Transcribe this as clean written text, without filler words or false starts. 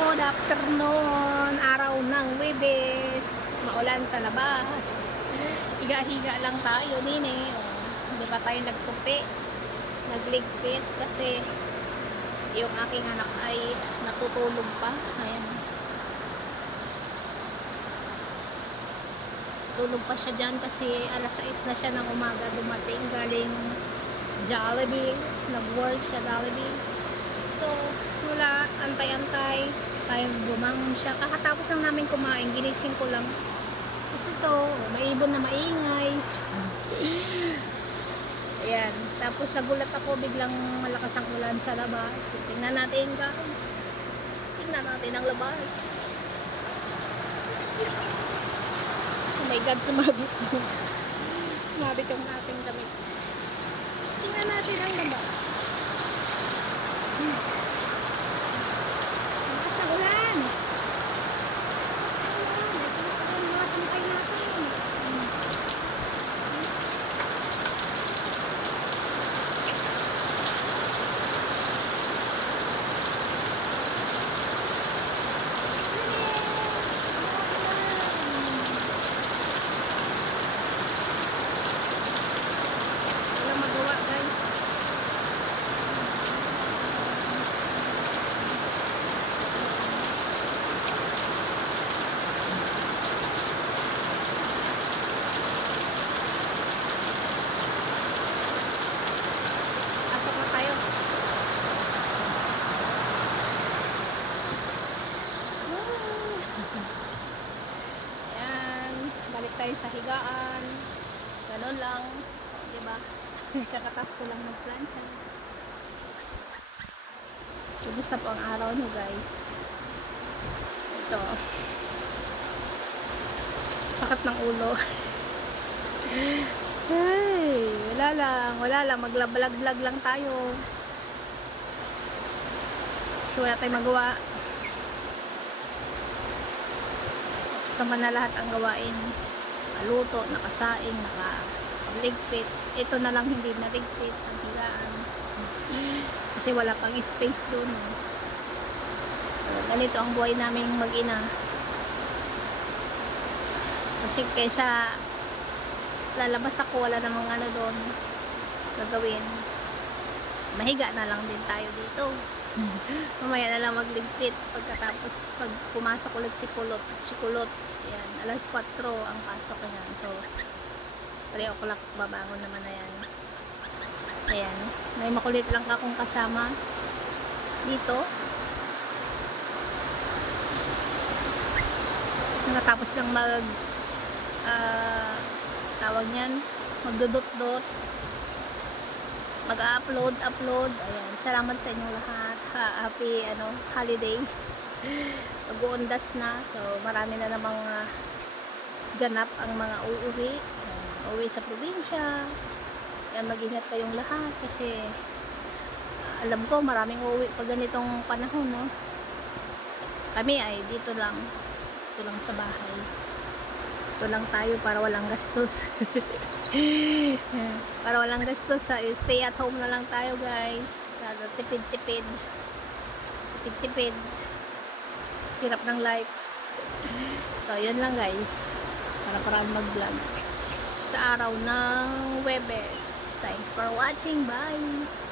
Good afternoon, araw ng Webes. Maulan sa labas. Higa-higa lang tayo din eh. Hindi pa tayo nagtupi, nagligpit kasi yung aking anak ay natutulog pa. Ayan. Tulog pa siya dyan kasi alas 6 na siya ng umaga dumating galing Jollibee. Nag-work sa Jollibee. So, wala, antay-antay tayo bumangon siya. Kakatapos lang namin kumain, ginising ko lang. Kasi to, may ibon na maingay. Ayan. Tapos nagulat ako, biglang malakas ang ulan sa labas. So, tingnan natin guys. Tingnan natin ang labas. Oh my God, sumabit mo. Sumabit yung ating damit. Tingnan natin ang labas. Lakas ng ulan. Mga sampay natin. Wala magawa guys. Pasok na tayo. Ayan. Balik tayo sa higaan. Ganon lang. Diba? Kakatas ko lang mag-plancha. Kumusta po ang araw nyo guys? Ito. Sakit ng ulo. Hey, wala lang. Maglabalag-lag lang tayo. Kasi wala tayong magawa. Tapos naman na lahat ang gawain. Nakaluto, nakasaing, nakaligpit. Ito na lang hindi naligpit. Ang higaan. Kasi wala pang space doon. So, ganito ang buhay namin mag-ina. Kasi kaysa lalabas ako, wala namang ano doon gagawin. Mahiga na lang din tayo dito. Mamaya na lang magligpit pagkatapos pag pumasok ulit si kulot. Ayan, alas 4 ang pasok niya. So 3 o'clock babangon naman na yan. Ayan, may makulit lang akong kasama dito. Nakatapos lang tawag niyan, magdudot-dot, mag-upload. Ayan, salamat sa inyong lahat. Happy holidays. Mag-uundas na. So marami na namang ganap ang mga uuwi. Uuwi sa probinsya. Ayan, mag-ingat kayong lahat kasi alam ko maraming uuwi pag ganitong panahon, no? Kami ay dito lang sa bahay. Ito lang tayo para walang gastos. Para walang gastos, stay at home na lang tayo guys. Para tipid-tipid. Hirap ng life. So yun lang guys, para paraan mag-vlog sa araw ng Webes. Thanks for watching. Bye!